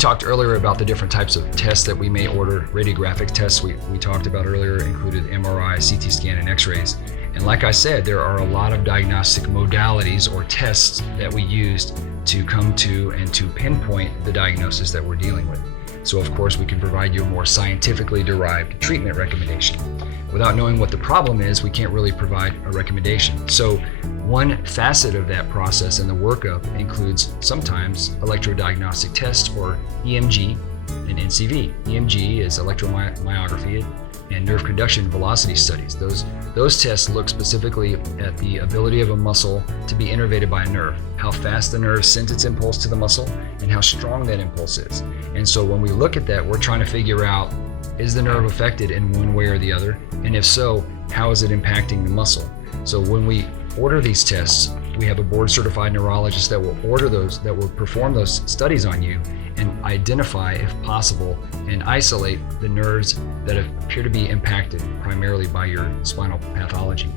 talked earlier about the different types of tests that we may order. Radiographic tests we talked about earlier included MRI, CT scan, and x-rays. And like I said, there are a lot of diagnostic modalities or tests that we use to come to and to pinpoint the diagnosis that we're dealing with. So of course we can provide you a more scientifically derived treatment recommendation. Without knowing what the problem is, we can't really provide a recommendation. So one facet of that process in the workup includes sometimes electrodiagnostic tests, or EMG and NCV. EMG is electromyography and nerve conduction velocity studies. Those tests look specifically at the ability of a muscle to be innervated by a nerve, how fast the nerve sends its impulse to the muscle, and how strong that impulse is. And so when we look at that, we're trying to figure out, is the nerve affected in one way or the other? And if so, how is it impacting the muscle? So when we order these tests, we have a board-certified neurologist that will order those, that will perform those studies on you and identify, if possible, and isolate the nerves that appear to be impacted primarily by your spinal pathology.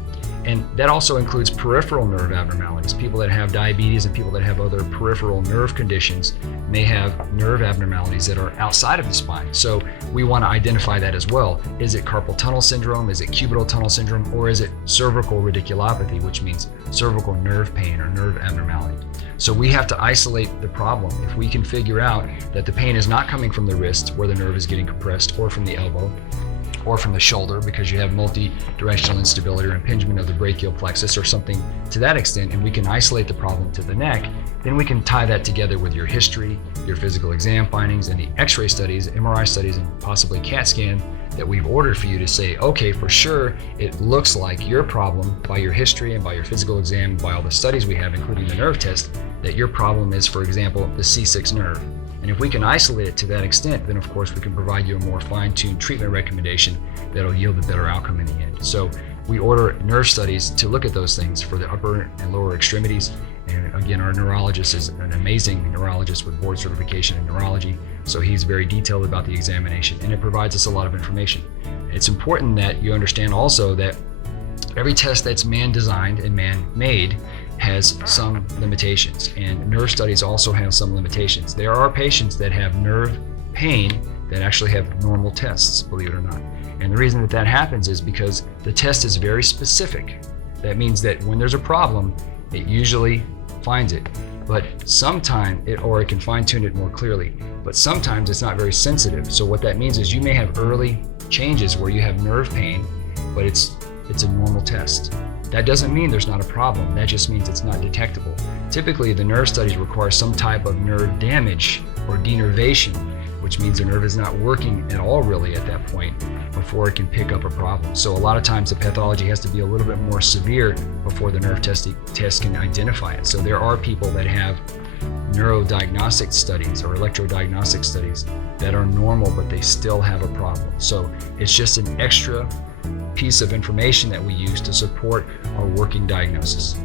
And that also includes peripheral nerve abnormalities. People that have diabetes and people that have other peripheral nerve conditions may have nerve abnormalities that are outside of the spine. So we want to identify that as well. Is it carpal tunnel syndrome? Is it cubital tunnel syndrome? Or is it cervical radiculopathy, which means cervical nerve pain or nerve abnormality? So we have to isolate the problem. If we can figure out that the pain is not coming from the wrist where the nerve is getting compressed, or from the elbow, or from the shoulder because you have multi-directional instability or impingement of the brachial plexus or something to that extent, and we can isolate the problem to the neck, then we can tie that together with your history, your physical exam findings, and the x-ray studies, MRI studies, and possibly CAT scan that we've ordered for you to say, okay, for sure, it looks like your problem by your history and by your physical exam, by all the studies we have, including the nerve test, that your problem is, for example, the C6 nerve. And if we can isolate it to that extent, then of course we can provide you a more fine-tuned treatment recommendation that'll yield a better outcome in the end. So we order nerve studies to look at those things for the upper and lower extremities. And again, our neurologist is an amazing neurologist with board certification in neurology. So he's very detailed about the examination, and it provides us a lot of information. It's important that you understand also that every test that's man-designed and man-made has some limitations, and nerve studies also have some limitations. There are patients that have nerve pain that actually have normal tests, believe it or not. And the reason that that happens is because the test is very specific. That means that when there's a problem, it usually finds it. But sometimes it can fine-tune it more clearly. But sometimes it's not very sensitive. So what that means is you may have early changes where you have nerve pain, but it's a normal test. That doesn't mean there's not a problem. That just means it's not detectable. Typically, the nerve studies require some type of nerve damage or denervation, which means the nerve is not working at all really at that point before it can pick up a problem. So a lot of times the pathology has to be a little bit more severe before the nerve test can identify it. So there are people that have neurodiagnostic studies or electrodiagnostic studies that are normal, but they still have a problem. So it's just an extra piece of information that we use to support our working diagnosis.